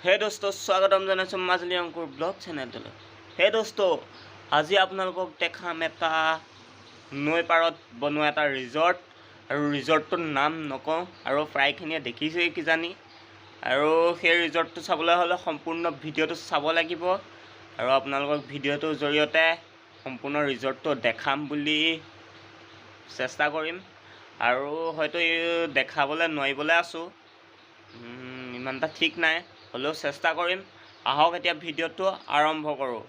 हे दोस्तों स्वागतम जानाइছো মাজুলী অংকুৰ ব্লগ চেনেলটোলৈ। हे दोस्तों আজি আপোনালোকক দেখাম এটা নৈ পাৰত বনোৱা এটা ৰিজৰ্ট আৰু ৰিজৰ্টটোৰ নাম নকওঁ আৰু প্ৰায়খিনিয়ে দেখিছেই কিজানি আৰু সেই ৰিজৰ্টটো চাবলৈ হ'লে সম্পূৰ্ণ ভিডিঅ'টো চাব লাগিব আৰু আপোনালোকক ভিডিঅ'টোৰ জৰিয়তে সম্পূৰ্ণ ৰিজৰ্টটো দেখাম বুলি চেষ্টা কৰিম আৰু হয়তো দেখাবলৈ নোৱাৰিবলৈ আছো ইমানটা ঠিক নাই হলেও চেষ্টা কৰিম। আহক এতিয়া ভিডিঅ'টো আৰম্ভ কৰোঁ।